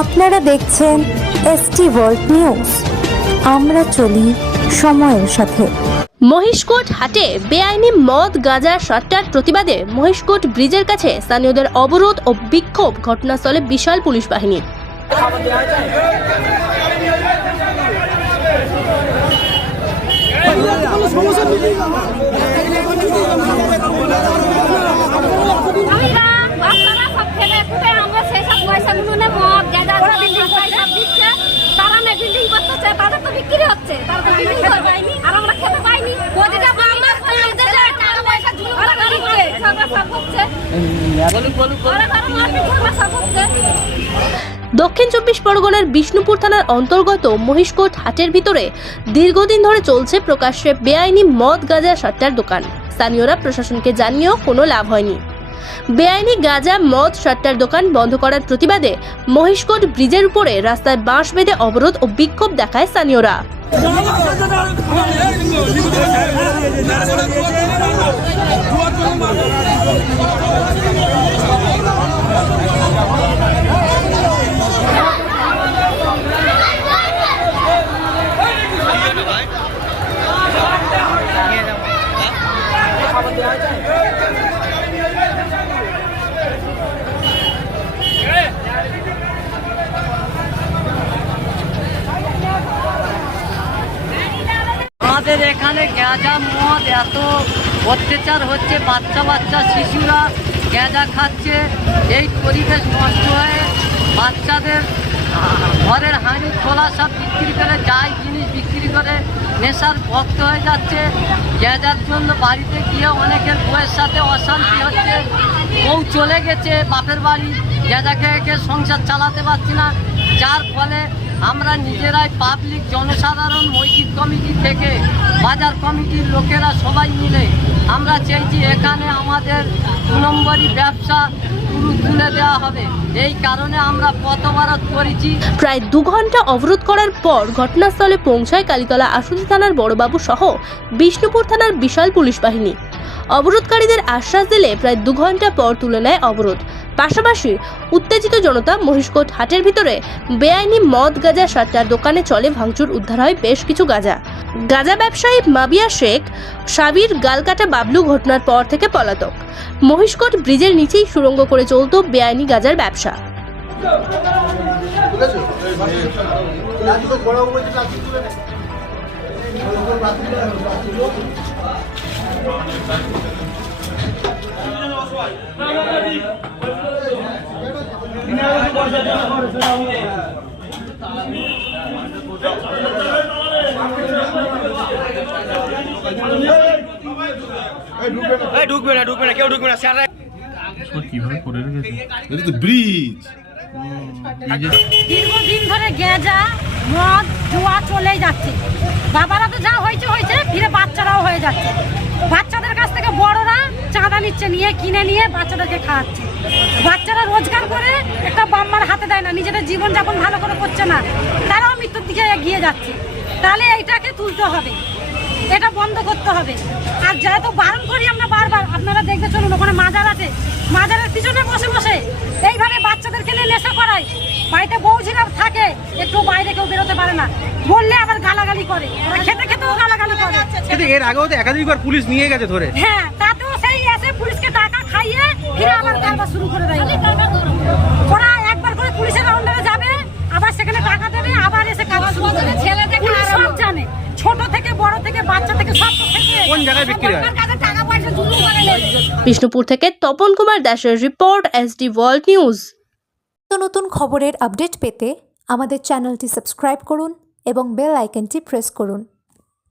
আপনারা দেখছেন ST world news. আমরা চলি সময়ের সাথে। মহিষকোট হাটে বেআইনি মদ গাঁজা সাট্টার প্রতিবাদে মহিষকোট ব্রিজের কাছে স্থানীয়দের অবরোধ ও বিক্ষোভ। ঘটনাস্থলে বিশাল পুলিশ বাহিনী। দক্ষিণ 24 পরগনার বিষ্ণুপুর থানার অন্তর্গত মহিষকোট হাটের ভিতরে দীর্ঘদিন ধরে চলছে প্রকাশ্যে বেআইনি মদ গাঁজা সাট্টার দোকান। স্থানীয়রা প্রশাসনকে জানিয়েও কোনো লাভ হয়নি। বেআইনি গাঁজা মদ সাট্টার দোকান বন্ধ করার প্রতিবাদে মহিষকোট ব্রিজের উপরে রাস্তায় বাঁশ বেঁধে অবরোধ ও বিক্ষোভ দেখায় স্থানীয়রা। আমাদের এখানে গাঁজা মদ এত অত্যাচার হচ্ছে, বাচ্চা শিশুরা গাঁজা খাচ্ছে। এই পরিবেশ নষ্ট হয়ে বাচ্চাদের ঘরের হাঁড়ি খোলা সব বিক্রি করে, যাই জিনিস বিক্রি করে নেশার ভক্ত হয়ে যাচ্ছে। গাঁজার জন্য বাড়িতে গিয়ে অনেকের বউয়ের সাথে অশান্তি হচ্ছে। বউ চলে গেছে বাপের বাড়ি, গাঁজা খেয়ে সংসার চালাতে পারছি না। যার ফলে আমরা নিজেরাই পাবলিক জনসাধারণ মসজিদ কমিটি থেকে বাজার কমিটির লোকেরা সবাই মিলে আমরা চাইছি এখানে আমাদের 2 নম্বরই ব্যবসা পুরো তুলে দেওয়া হবে। এই কারণে আমরা পথ অবরোধ করেছি। প্রায় 2 ঘন্টা অবরোধ করার পর ঘটনাস্থলে পৌঁছায় কালীতলা আশুতি থানার বড়বাবু সহ বিষ্ণুপুর থানার বিশাল পুলিশ বাহিনী। অবরোধকারীদের আশ্বাস দিলে প্রায় 2 ঘন্টা পর তুলে নেয় অবরোধ। পাশাপাশি উত্তেজিত জনতা মহিষকোট হাটের ভিতরে বেআইনি মদ গাঁজা সাট্টার দোকানে চলে ভাঙচুর, উদ্ধার হয় বেশ কিছু গাঁজা। গাঁজা ব্যবসায়ী মাবিয়া শেখ, সাবির গালকাটা বাবলু ঘটনার পর থেকে পলাতক। মহিষকোট ব্রিজের নিচেই সুড়ঙ্গ করে চলত বেআইনি গাঁজার ব্যবসা। ঢুকবে না কেউ ঢুকবে না স্যার। কিভাবে করে রেখেছে? এটা তো ব্রিজ। দীর্ঘদিন ধরে গাঁজা মদ জুয়া চলেই যাচ্ছে। বাবারা তো যা হয়েছে ফিরে বাচ্চারাও হয়ে যাচ্ছে। বাচ্চাদের কাছ থেকে বড়রা চাঁদা নিচ্ছে, নিয়ে কিনে নিয়ে বাচ্চাদেরকে খাওয়াচ্ছে। বাচ্চারা রোজগার করে একটা বাম্মার হাতে দেয় না, নিজেদের জীবনযাপন ভালো করে করছে না, তারাও মৃত্যুর দিকে এগিয়ে যাচ্ছে। তাহলে এইটাকে তুলতে হবে, এটা বন্ধ করতে হবে। আর যেহেতু বারণ করি আমরা বারবার, আপনারা দেখতে চলুন, ওখানে মাজার আছে, মাজারের পিছনে বসে বসে এইভাবে বাচ্চাদেরকে নিয়ে নেশা করায়। বাড়িতে বউঝিরা থাকে, একটু বাইরে কেউ বেরোতে পারে না, বললে আবার গালাগালি করে, খেতেও গালাগালি করে। কিন্তু এর আগেও তো একাধিকবার পুলিশ নিয়ে গেছে ধরে। হ্যাঁ, তাতেও সেই এসে পুলিশকে টাকা খাইয়ে ফিরে আবার কারবার শুরু করে দেয়। ওরা একবার করে পুলিশের আন্ডারে যাবে, আবার সেখানে টাকা দেবে, আবার এসে কারবার শুরু করে। ছেলেদের সব জানে, ছোট থেকে বড় থেকে বাচ্চা থেকে সব থেকে কোন জায়গায় বিক্রি হয়। টাকা পয়সা জুলুম করে নেবে। বিষ্ণুপুর থেকে তপন কুমার দাসের রিপোর্ট, এসডি ওয়ার্ল্ড নিউজ। নতুন খবরের আপডেট পেতে আমাদের চ্যানেলটি সাবস্ক্রাইব করুন এবং বেল আইকনটি প্রেস করুন।